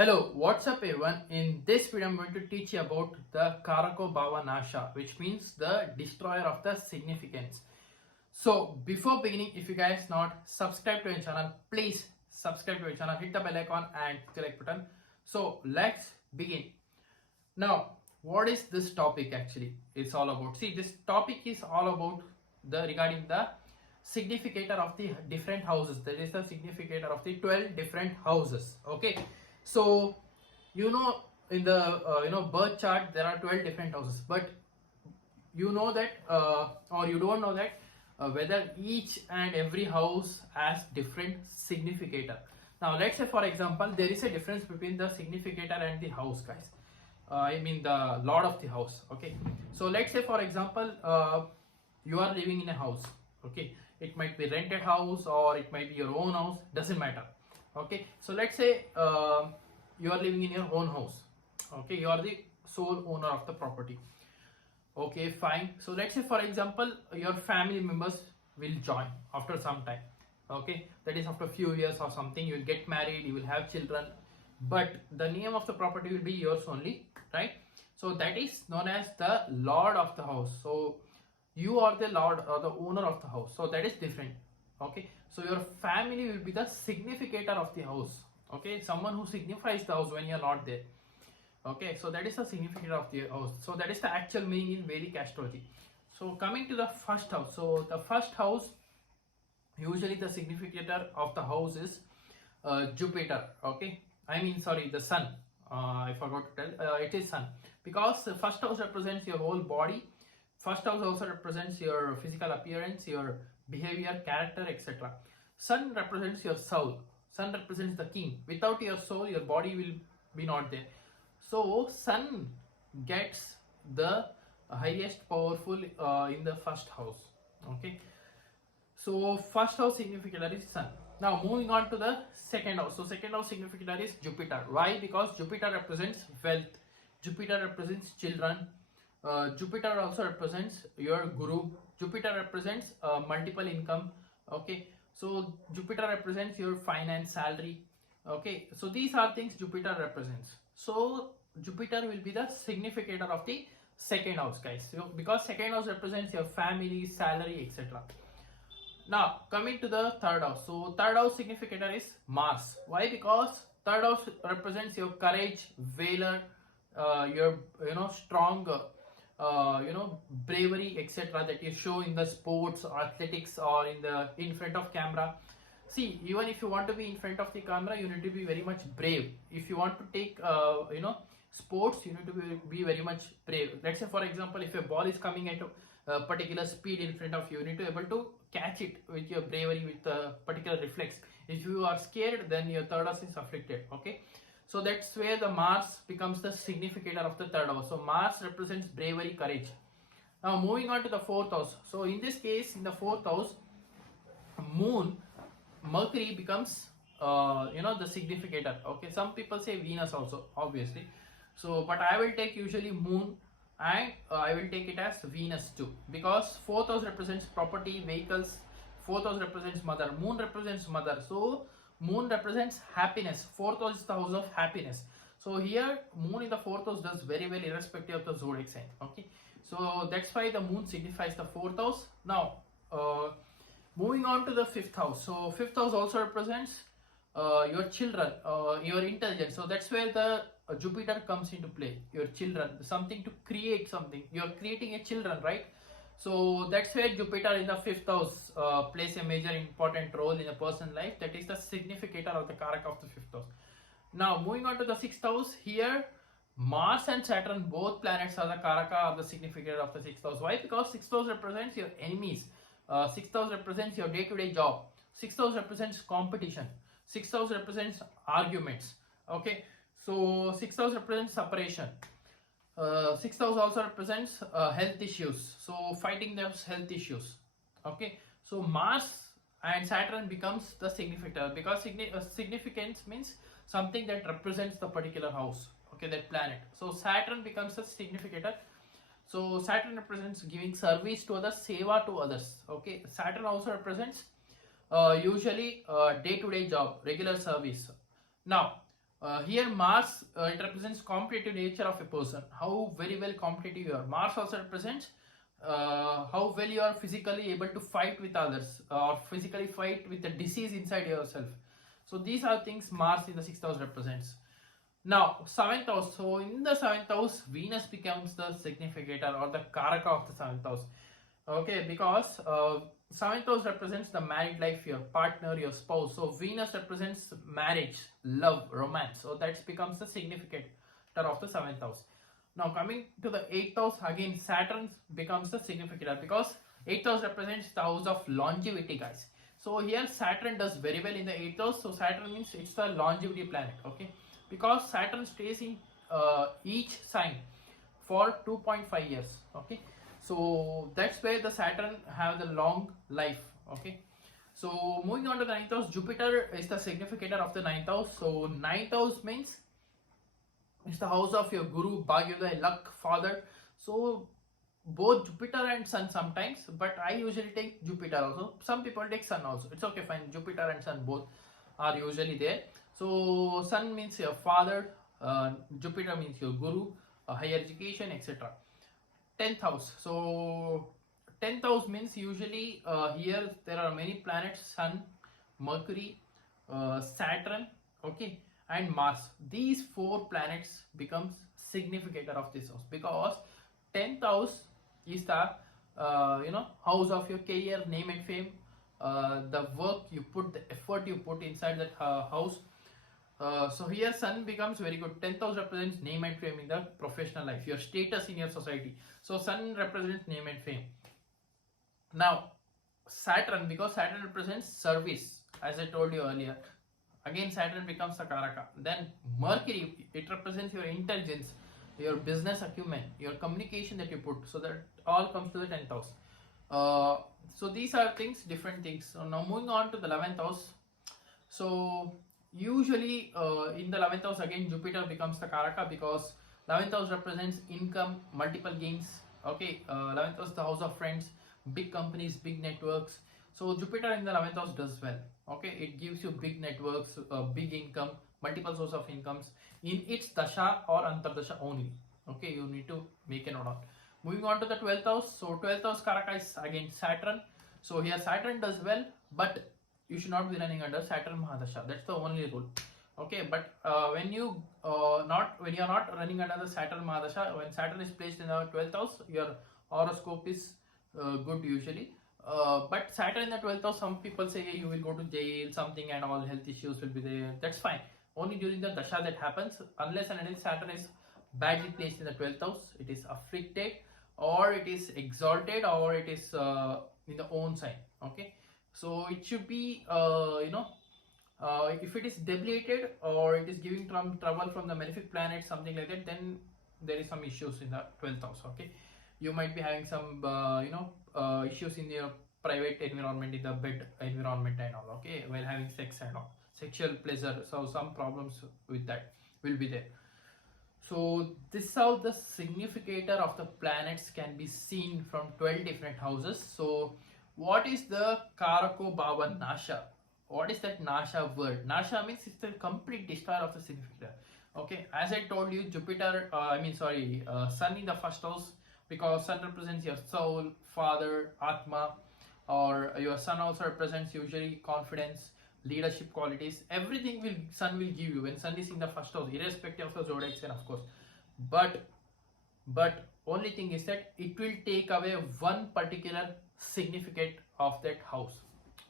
Hello, what's up everyone? In this video I'm going to teach you about the Karako Bhava Nasha, which means the destroyer of the significance. So before beginning, if you guys not subscribe to our channel, please subscribe to our channel, hit the bell icon and the like button. So let's begin. Now, what is this topic actually? It's all about. See, this topic is all about regarding the significator of the different houses. That is the significator of the 12 different houses. Okay. So in the birth chart there are 12 different houses, but you know that or you don't know that whether each and every house has different significator. Now let's say for example there is a difference between the significator and the house, guys. I mean the lord of the house. Okay, so let's say for example you are living in a house. Okay, it might be rented house or it might be your own house, doesn't matter. Okay, so let's say you are living in your own house. Okay, you are the sole owner of the property. Okay, fine. So let's say for example your family members will join after some time. Okay, that is after a few years or something, you will get married, you will have children, but the name of the property will be yours only, right? So that is known as the lord of the house. So you are the lord or the owner of the house, so that is different. Okay, so your family will be the significator of the house. Okay, someone who signifies the house when you are not there. Okay, so that is the significator of the house. So that is the actual meaning in Vedic astrology. So coming to the first house, so the first house, usually the significator of the house is Jupiter. Okay, I mean sorry, the sun. I forgot to tell, it is sun, because the first house represents your whole body. First house also represents your physical appearance, your behavior, character, etc. Sun represents your soul. Sun represents the king. Without your soul, your body will be not there. So sun gets the highest powerful in the first house. Okay, so first house significator is sun. Now moving on to the second house. So second house significator is Jupiter. Why? Because Jupiter represents wealth, Jupiter represents children, Jupiter also represents your guru, Jupiter represents multiple income. Okay, so Jupiter represents your finance, salary. Okay, so these are things Jupiter represents. So Jupiter will be the significator of the second house, guys. So because second house represents your family, salary, etc. Now coming to the third house. So third house significator is Mars. Why? Because third house represents your courage, valor, your strong bravery, etc., that you show in the sports or athletics or in front of camera. See, even if you want to be in front of the camera, you need to be very much brave. If you want to take sports, you need to be very much brave. Let's say for example if a ball is coming at a particular speed in front of you, you need to be able to catch it with your bravery, with a particular reflex. If you are scared, then your third house is afflicted. Okay, so that's where the Mars becomes the significator of the third house. So Mars represents bravery, courage. Now moving on to the fourth house. So in this case, in the fourth house, Mercury becomes the significator. Okay, some people say Venus also, obviously. So but I will take usually moon, and I will take it as Venus too, because fourth house represents property, vehicles. Fourth house represents mother, moon represents mother. So moon represents happiness. Fourth house is the house of happiness. So here moon in the fourth house does very well irrespective of the zodiac sign. Okay, so that's why the moon signifies the fourth house. Now moving on to the fifth house. So fifth house also represents your children, your intelligence. So that's where the Jupiter comes into play. Your children, something to create something. You are creating a children, right? So that's where Jupiter in the fifth house plays a major important role in a person's life. That is the significator of the Karaka of the fifth house. Now moving on to the sixth house. Here Mars and Saturn, both planets, are the Karaka of the significator of the sixth house. Why? Because sixth house represents your enemies. Sixth house represents your day-to-day job. Sixth house represents competition. Sixth house represents arguments. Okay, so sixth house represents separation. Sixth house also represents health issues, so fighting those health issues. Okay, so Mars and Saturn becomes the significator, because significance means something that represents the particular house. Okay, that planet. So Saturn becomes a significator. So Saturn represents giving service to others, seva to others. Okay, Saturn also represents usually day-to-day job, regular service. Now Here Mars, it represents competitive nature of a person, how very well competitive you are. Mars also represents how well you are physically able to fight with others, or physically fight with the disease inside yourself. So these are things Mars in the 6th house represents. Now 7th house, so in the 7th house Venus becomes the significator or the Karaka of the 7th house. Okay, because 7th house represents the married life, your partner, your spouse. So Venus represents marriage, love, romance. So that becomes the significator of the 7th house. Now coming to the 8th house, again Saturn becomes the significator, because 8th house represents the house of longevity, guys. So here Saturn does very well in the 8th house. So Saturn means it's the longevity planet, okay, because Saturn stays in each sign for 2.5 years, okay. So that's where the Saturn have the long life, okay. So moving on to the 9th house, Jupiter is the significator of the 9th house. So 9th house means it's the house of your guru, Bhagyodaya, luck, father. So both Jupiter and Sun sometimes, but I usually take Jupiter also. Some people take Sun also. It's okay, fine. Jupiter and Sun both are usually there. So Sun means your father, Jupiter means your guru, higher education, etc. 10th house. So 10th house means usually here there are many planets: Sun, Mercury, Saturn, okay, and Mars. These 4 planets becomes significator of this house, because 10th house is the house of your career, name and fame, the work you put, the effort you put inside that house. So here Sun becomes very good. 10th house represents name and fame in the professional life, your status in your society. So Sun represents name and fame. Now Saturn, because Saturn represents service, as I told you earlier, again Saturn becomes the Karaka. Then Mercury, it represents your intelligence, your business acumen, your communication that you put. So that all comes to the 10th house. So these are things, different things. So now moving on to the 11th house. So usually in the 11th house again Jupiter becomes the Karaka, because 11th house represents income, multiple gains, okay. 11th house is the house of friends, big companies, big networks. So Jupiter in the 11th house does well, okay. It gives you big networks, big income, multiple source of incomes in its dasha or antardasha only, okay. You need to make a note of. Moving on to the 12th house. So 12th house Karaka is again Saturn. So here Saturn does well, but you should not be running under Saturn Mahadasha. That's the only rule, okay. But when you are not running under the Saturn Mahadasha, when Saturn is placed in the 12th house, your horoscope is good usually. But Saturn in the 12th house, some people say you will go to jail, something, and all health issues will be there. That's fine. Only during the dasha that happens, unless and until Saturn is badly placed in the 12th house, it is afflicted, or it is exalted, or it is in the own sign, okay. So it should be if it is debilitated, or it is giving trouble from the malefic planet, something like that, then there is some issues in the 12th house, okay. You might be having some issues in your private environment, in the bed environment and all, okay, while having sex and all, sexual pleasure. So some problems with that will be there. So this is how the significator of the planets can be seen from 12 different houses. So what is the Karako Bhava Nasha? What is that Nasha word? Nasha means it's the complete destroyer of the significator, okay. As I told you, Jupiter, Sun in the first house, because Sun represents your soul, father, Atma, or your Sun also represents usually confidence, leadership qualities. Everything Sun will give you when Sun is in the first house, irrespective of the zodiac sign, of course. But only thing is that it will take away one particular significant of that house,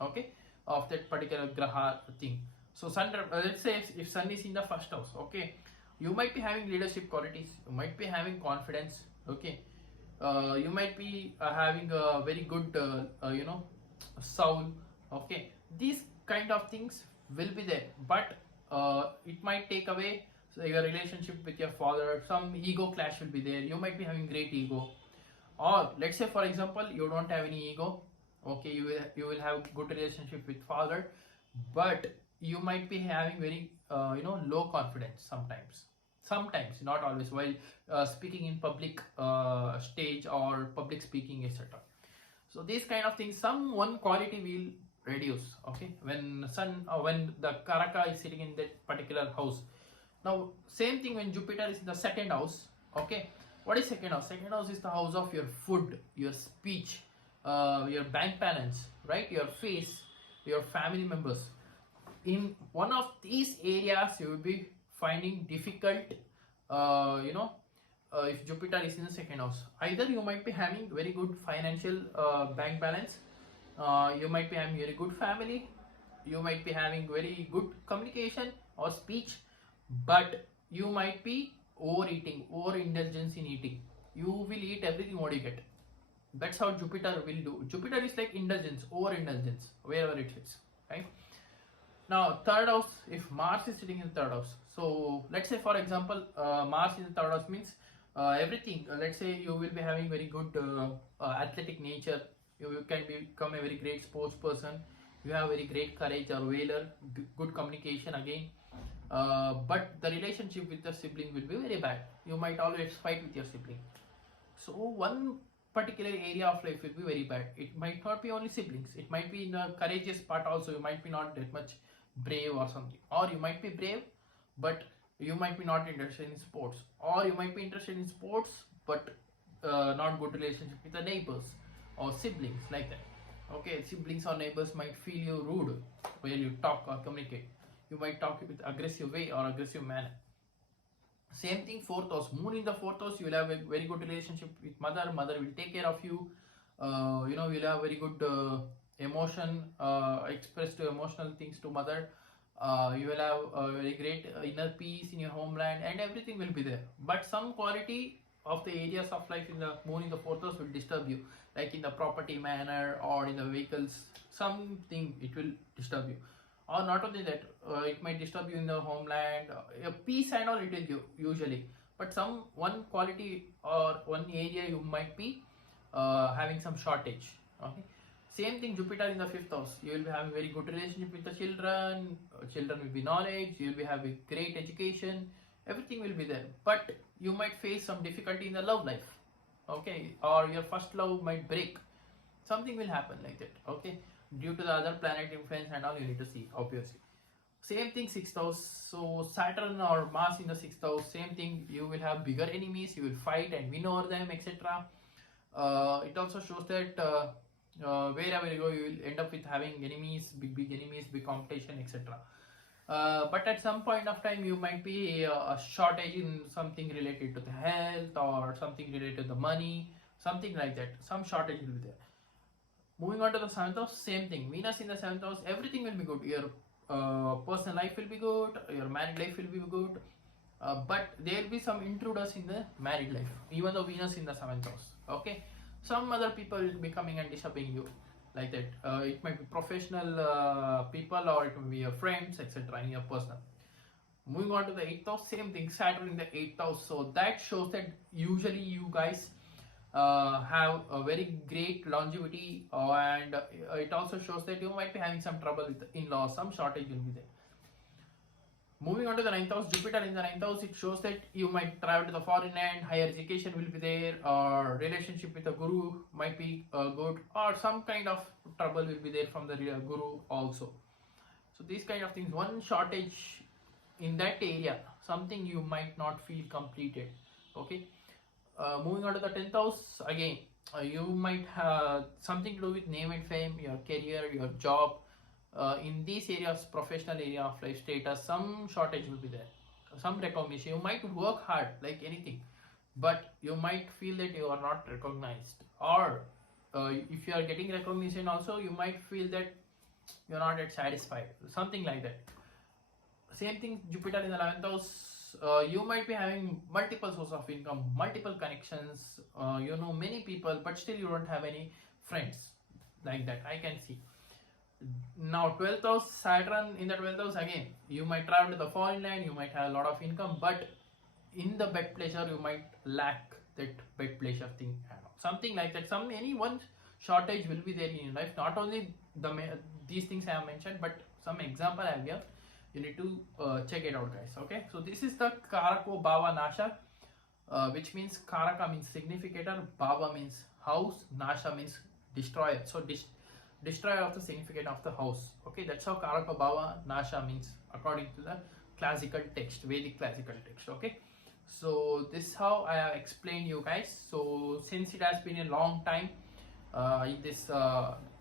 okay, of that particular graha thing. So Sun, let's say if Sun is in the first house, okay, you might be having leadership qualities, you might be having confidence, okay. You might be having a very good soul, okay. These kind of things will be there, but it might take away your relationship with your father. Some ego clash will be there. You might be having great ego, or let's say for example you don't have any ego, okay. You will have good relationship with father, but you might be having very low confidence sometimes, not always, while speaking in public stage or public speaking, etc. So these kind of things, one quality will reduce, okay, when the Karaka is sitting in that particular house. Now same thing when Jupiter is in the second house. Okay, what is second house? Second house is the house of your food, your speech, your bank balance, right? Your face, your family members. In one of these areas you will be finding difficult, if Jupiter is in the second house. Either you might be having very good financial bank balance, you might be having very good family, you might be having very good communication or speech, but you might be overeating, overindulgence in eating. You will eat everything what you get. That's how Jupiter will do. Jupiter is like indulgence, overindulgence, wherever it is, right? Now, third house, if Mars is sitting in the third house. So, let's say for example, Mars in the third house means everything. Let's say you will be having very good athletic nature. You can become a very great sports person. You have very great courage or valor, good communication again. But the relationship with the sibling will be very bad. You might always fight with your sibling. So one particular area of life will be very bad. It might not be only siblings. It might be in a courageous part also. You might be not that much brave or something. Or you might be brave, but you might be not interested in sports. Or you might be interested in sports, but not good relationship with the neighbors or siblings like that. Okay, siblings or neighbors might feel you rude when you talk or communicate. You might talk with aggressive way or aggressive manner. Same thing, fourth house. Moon in the fourth house, you will have a very good relationship with mother. Mother will take care of you. You'll have very good emotion, express to emotional things to mother. You will have a very great inner peace in your homeland, and everything will be there. But some quality of the areas of life in the moon in the fourth house will disturb you, like in the property manner or in the vehicles. Something it will disturb you, or not only that, it might disturb you in the homeland. Peace and all it will give usually, but some one quality or one area you might be having some shortage. Okay, same thing, Jupiter in the fifth house. You will be having very good relationship with the children. Children will be knowledge. You will be having great education. Everything will be there, but you might face some difficulty in the love life. Okay, or your first love might break. Something will happen like that. Okay, due to the other planet influence and all, you need to see obviously. Same thing, sixth house. So Saturn or Mars in the sixth house, same thing. You will have bigger enemies. You will fight and win over them, etc. It also shows that wherever you go, you will end up with having enemies, big enemies, big competition, etc. But at some point of time, you might be a shortage in something related to the health or something related to the money, something like that. Some shortage will be there. Moving on to the seventh house, same thing. Venus in the seventh house, everything will be good. Your personal life will be good, your married life will be good, but there will be some intruders in the married life, even though Venus in the seventh house. Okay, some other people will be coming and disturbing you, like that. It might be professional people, or it may be your friends, etc. in your personal. Moving on to the eighth house, same thing. Saturn in the eighth house, so that shows that usually you guys have a very great longevity, and it also shows that you might be having some trouble with in-laws, some shortage will be there. Moving on to the ninth house, Jupiter in the ninth house, it shows that you might travel to the foreign land, higher education will be there, or relationship with a guru might be good, or some kind of trouble will be there from the guru also. So these kind of things, one shortage in that area, something you might not feel completed. Okay. Moving on to the 10th house, again, you might have something to do with name and fame, your career, your job. In these areas, professional area of life status, some shortage will be there, some recognition. You might work hard like anything, but you might feel that you are not recognized, or if you are getting recognition also, you might feel that you are not yet satisfied, something like that. Same thing, Jupiter in the 11th house. You might be having multiple sources of income, multiple connections, you know many people, but still you don't have any friends, like that I can see. Now 12th house, Saturn in the 12th house, again, you might travel to the foreign land, you might have a lot of income, but in the bed pleasure you might lack that bed pleasure thing, something like that. Any one shortage will be there in your life, not only these things I have mentioned, but some example I have given. You need to check it out, guys. Okay, so this is the Karako Bhava Nasha, which means Karaka means significator, Bhava means house, Nasha means destroyer. So destroyer of the significant of the house. Okay, that's how Karaka Bhava Nasha means according to the classical text, Vedic classical text. Okay, so this is how I have explained you guys. So since it has been a long time in this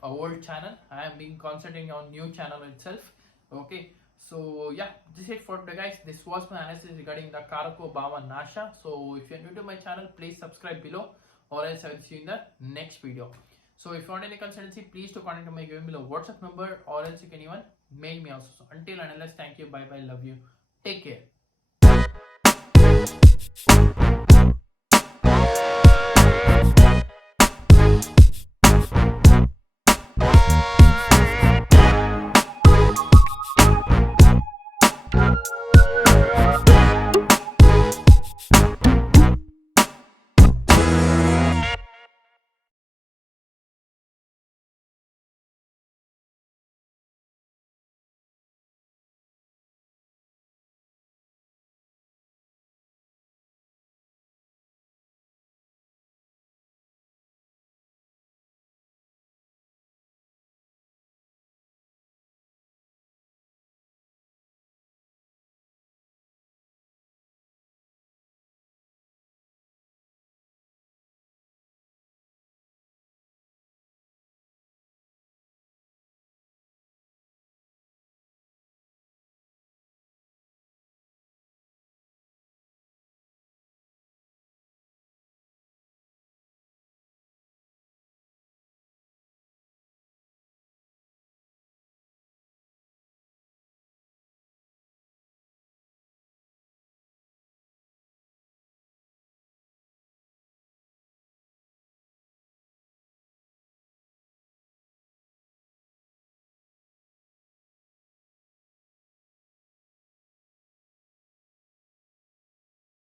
old channel, I am being concentrating on new channel itself. Okay, so yeah, this is it for today guys. This was my analysis regarding the Karako Bhava Nasha. So if you're new to my channel, please subscribe below, or else I will see you in the next video. So if you want any consultancy, please to contact my given below WhatsApp number, or else you can even mail me also. So until and unless, thank you, bye bye, love you, take care.